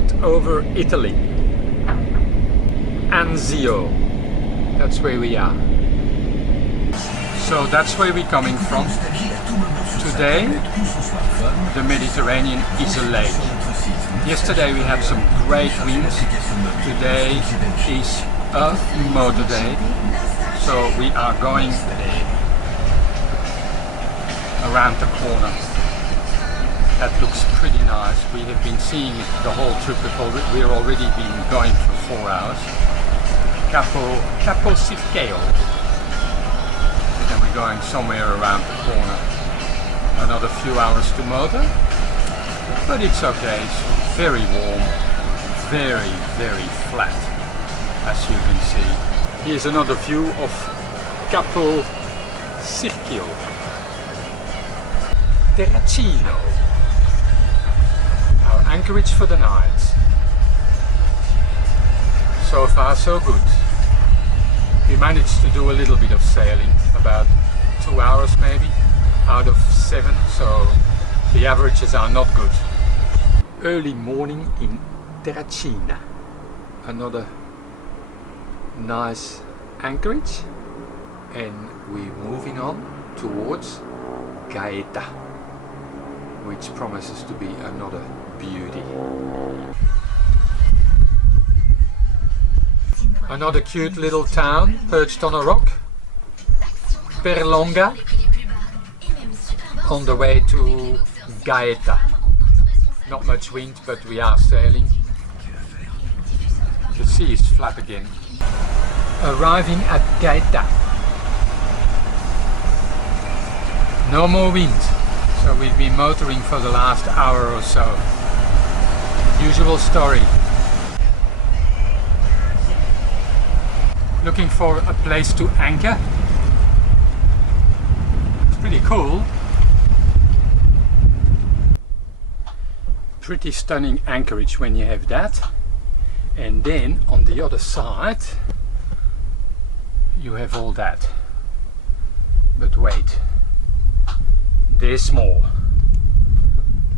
sunset over Italy. Anzio, that's where we are. So that's where we're coming from. Today the Mediterranean is a lake. Yesterday we had some great winds. Today is a motor day. So we are going around the corner. That looks pretty nice. We have been seeing it the whole trip. We've already been going for 4 hours. Capo Sicily. And then we're going somewhere around the corner. Another few hours to motor. But it's okay. It's very warm. Very, very flat, as you can see. Here's another view of Capo Sicily. Terracino. Our anchorage for the night. So far so good. We managed to do a little bit of sailing, about 2 hours maybe, out of 7, so the averages are not good. Early morning in Terracina. Another nice anchorage, and we're moving on towards Gaeta, which promises to be another beauty. Another cute little town perched on a rock, Perlonga, on the way to Gaeta. Not much wind, but we are sailing. The sea is flat again. Arriving at Gaeta. No more wind, so we've been motoring for the last hour or so. Usual story. Looking for a place to anchor. It's pretty cool. Pretty stunning anchorage when you have that. And then on the other side you have all that. But wait, there's more.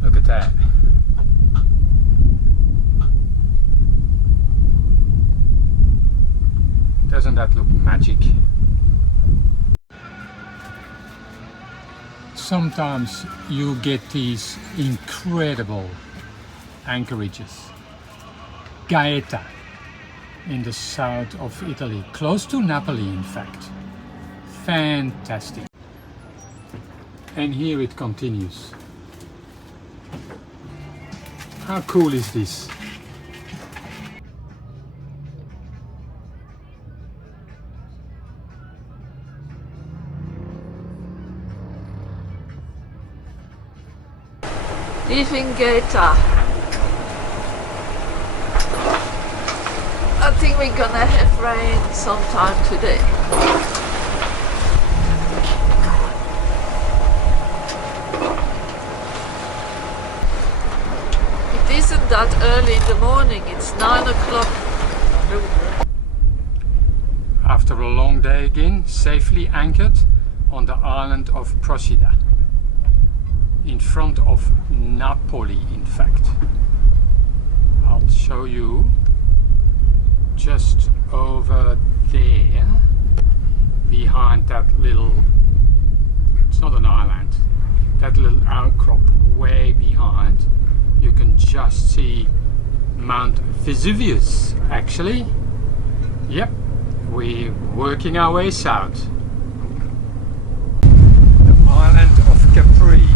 Look at that. Doesn't that look magic? Sometimes you get these incredible anchorages. Gaeta in the south of Italy, close to Napoli in fact. Fantastic. And here it continues. How cool is this? Leaving Gaeta. I think we're gonna have rain sometime today. It isn't that early in the morning, it's 9 o'clock. After a long day again, safely anchored on the island of Procida. In front of Napoli, in fact. I'll show you just over there, behind that little, it's not an island, that little outcrop way behind, you can just see Mount Vesuvius, actually. Yep, we're working our way south. The island of Capri.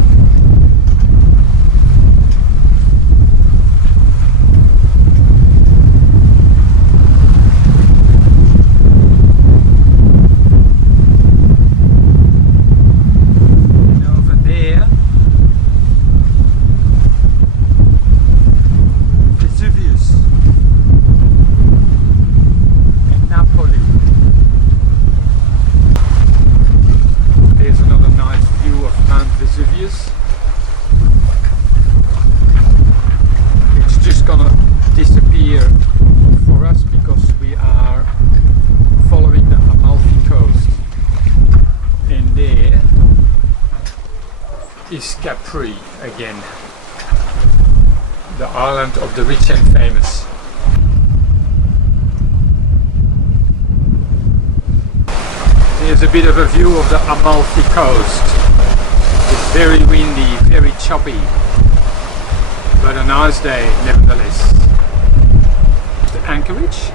Capri again. the island of the rich and famous. Here's a bit of a view of the Amalfi Coast. It's very windy, very choppy, but a nice day nevertheless. The anchorage,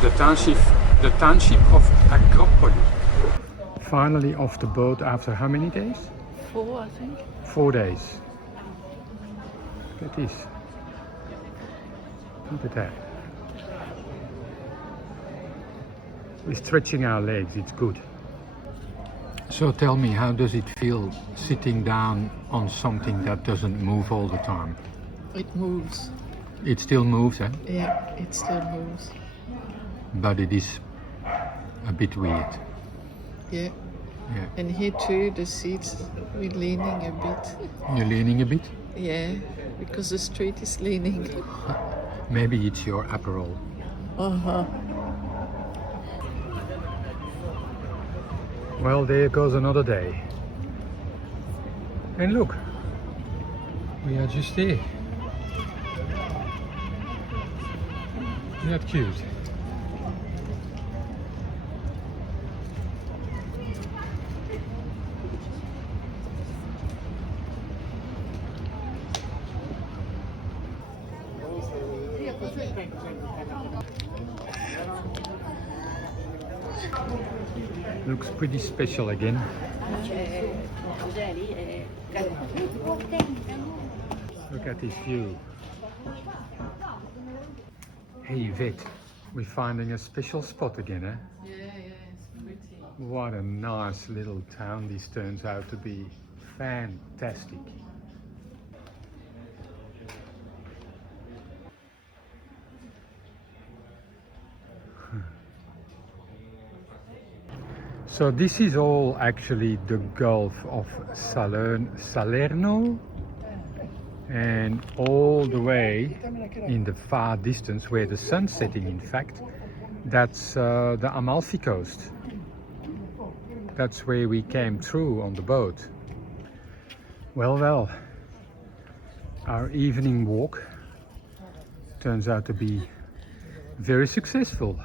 the township of Agropoli. Finally off the boat after how many days? 4, I think. 4 days. Look at this. Look at that. We're stretching our legs, it's good. So tell me, how does it feel sitting down on something that doesn't move all the time? It moves. It still moves, eh? Yeah, it still moves. But it is a bit weird. Yeah. Yeah. And here too, the seats, we're leaning a bit. You're leaning a bit? Yeah, because the street is leaning. Maybe it's your Aperol. Uh-huh. Well, there goes another day. And look, we are just there. Isn't that cute? Looks pretty special again. Look at this view. Hey Yvette, we're finding a special spot again, eh? Yeah, it's pretty. What a nice little town this turns out to be. Fantastic. So this is all actually the Gulf of Salerno, and all the way in the far distance where the sun's setting, in fact, that's the Amalfi Coast. That's where we came through on the boat. Well, our evening walk turns out to be very successful.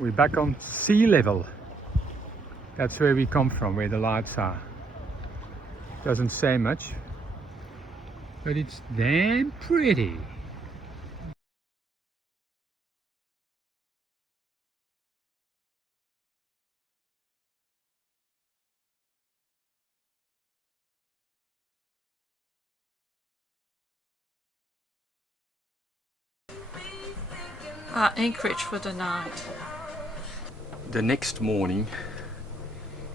We're back on sea level. That's where we come from, where the lights are. Doesn't say much, but it's damn pretty. Anchorage for the night. The next morning,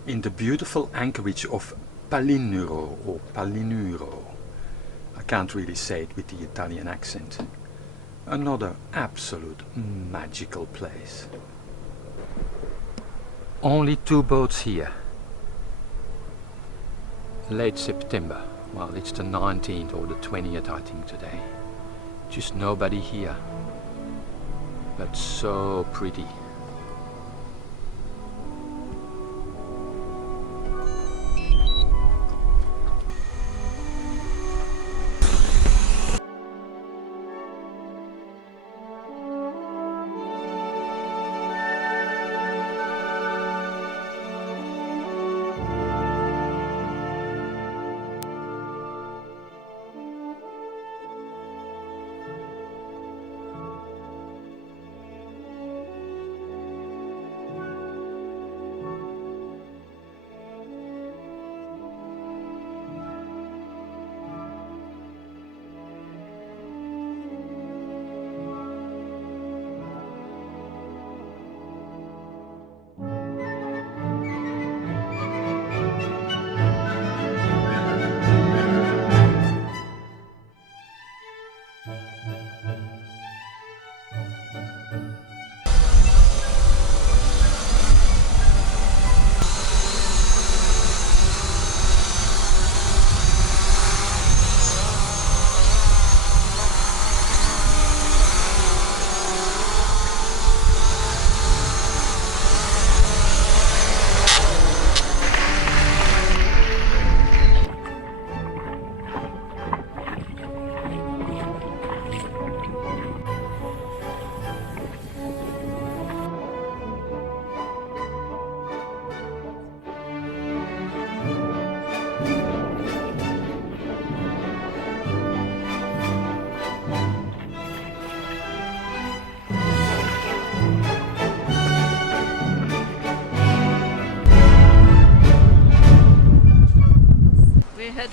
in the beautiful anchorage of Palinuro or Palinuro, I can't really say it with the Italian accent, another absolute magical place. Only 2 boats here. Late September, well, it's the 19th or the 20th I think today. Just nobody here, but so pretty.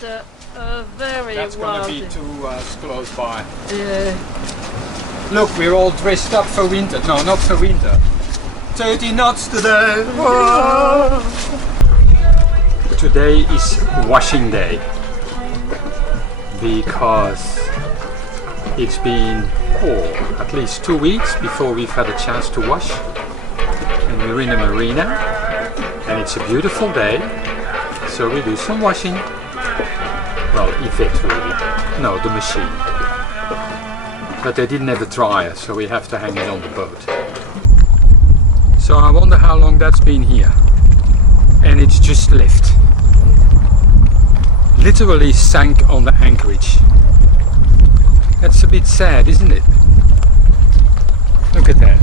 weather very That's gonna be wild. too close by. Yeah. Look, we're all dressed up for winter. No, not for winter. 30 knots today. Whoa. Today is washing day because it's been at least 2 weeks before we've had a chance to wash, and we're in a marina and it's a beautiful day, so we do some washing. Well, Yvette really, no, the machine, but they didn't have a dryer, so we have to hang it on the boat. So I wonder how long that's been here, and it's just left. Literally sank on the anchorage. That's a bit sad, isn't it? Look at that.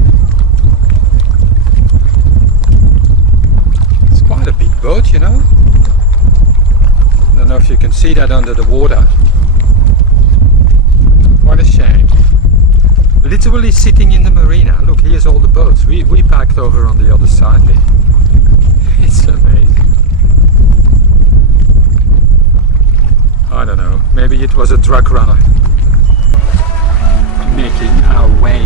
It's quite a big boat, you know. I don't know if you can see that under the water. What a shame. Literally sitting in the marina. Look, here's all the boats. We parked over on the other side there. It's amazing. I don't know, maybe it was a drug runner. Making our way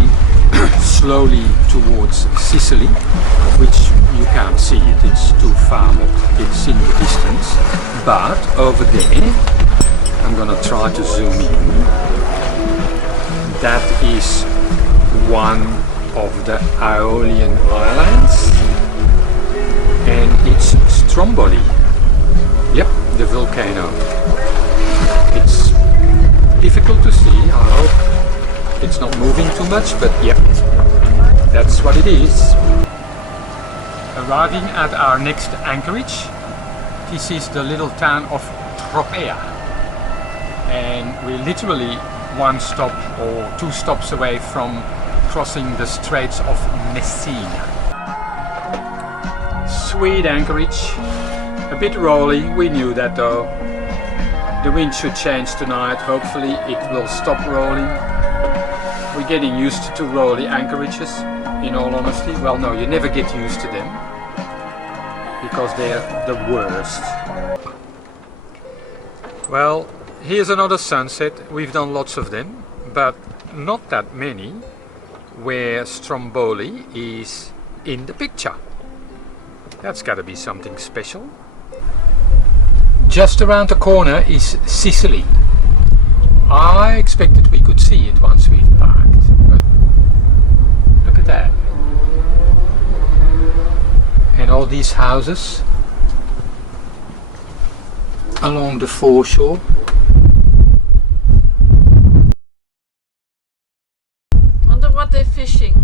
slowly towards Sicily, which you can't see it, it's too far, but it's in the distance. But over there, I'm gonna try to zoom in. That is one of the Aeolian Islands, and it's Stromboli. Yep, the volcano. It's difficult to see. I hope it's not moving too much, but yeah, that's what it is. Arriving at our next anchorage, this is the little town of Tropea, and we're literally one stop or two stops away from crossing the Straits of Messina. Sweet anchorage, a bit rolly, we knew that though. The wind should change tonight, hopefully it will stop rolling. We're getting used to rolly anchorages, in all honesty. Well, no, you never get used to them, because they're the worst. Well, here's another sunset. We've done lots of them, but not that many where Stromboli is in the picture. That's gotta be something special. Just around the corner is Sicily. I expected we could see it once we've parked. But look at that. And all these houses along the foreshore. Wonder what they're fishing.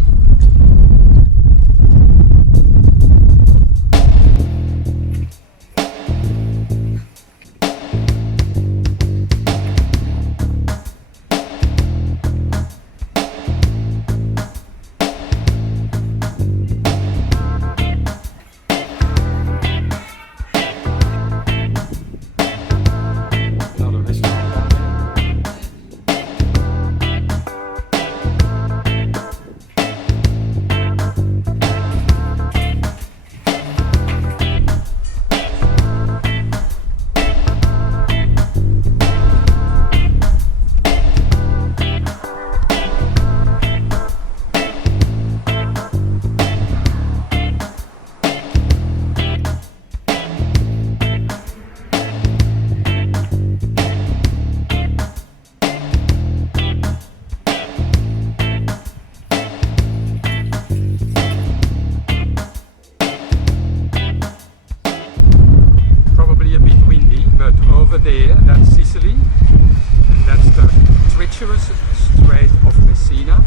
Over there, that's Sicily, and that's the treacherous Strait of Messina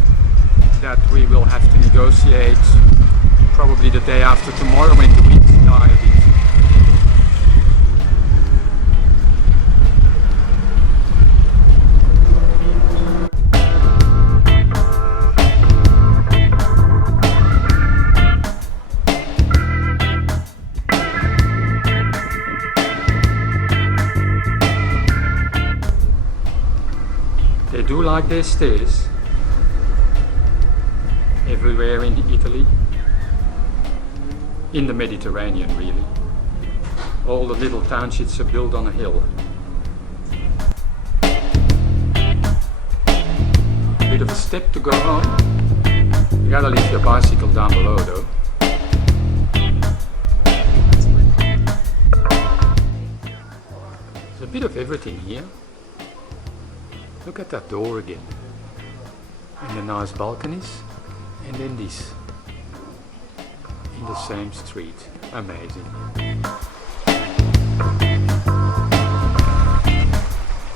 that we will have to negotiate probably the day after tomorrow when the winds die a bit. They do like their stairs everywhere in Italy, in the Mediterranean really. All the little townships are built on a hill. bit of a step to go home. You gotta leave your bicycle down below though. There's a bit of everything here. Look at that door again. And the nice balconies. And then this. In the same street. Amazing.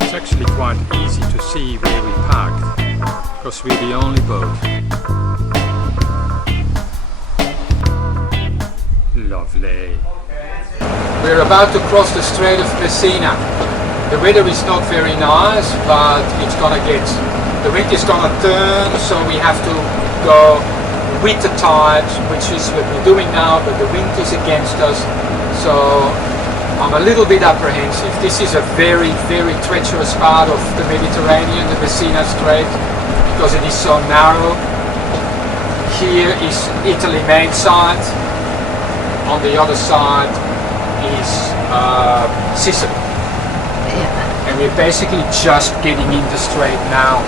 It's actually quite easy to see where we parked, because we're the only boat. Lovely. We're about to cross the Strait of Messina. The weather is not very nice, but it's gonna get, the wind is gonna turn, so we have to go with the tide, which is what we're doing now, but the wind is against us, so I'm a little bit apprehensive. This is a very, very treacherous part of the Mediterranean, the Messina Strait, because it is so narrow. Here is Italy main side, on the other side is Sicily. Yeah. And we're basically just getting in the strait now.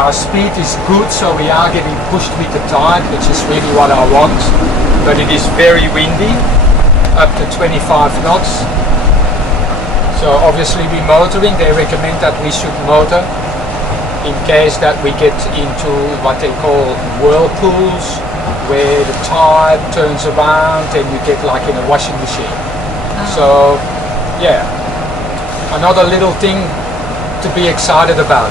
Our speed is good, so we are getting pushed with the tide, which is really what I want. But it is very windy, up to 25 knots. So obviously we're motoring. They recommend that we should motor in case that we get into what they call whirlpools, where the tide turns around and you get like in a washing machine. So yeah, another little thing to be excited about.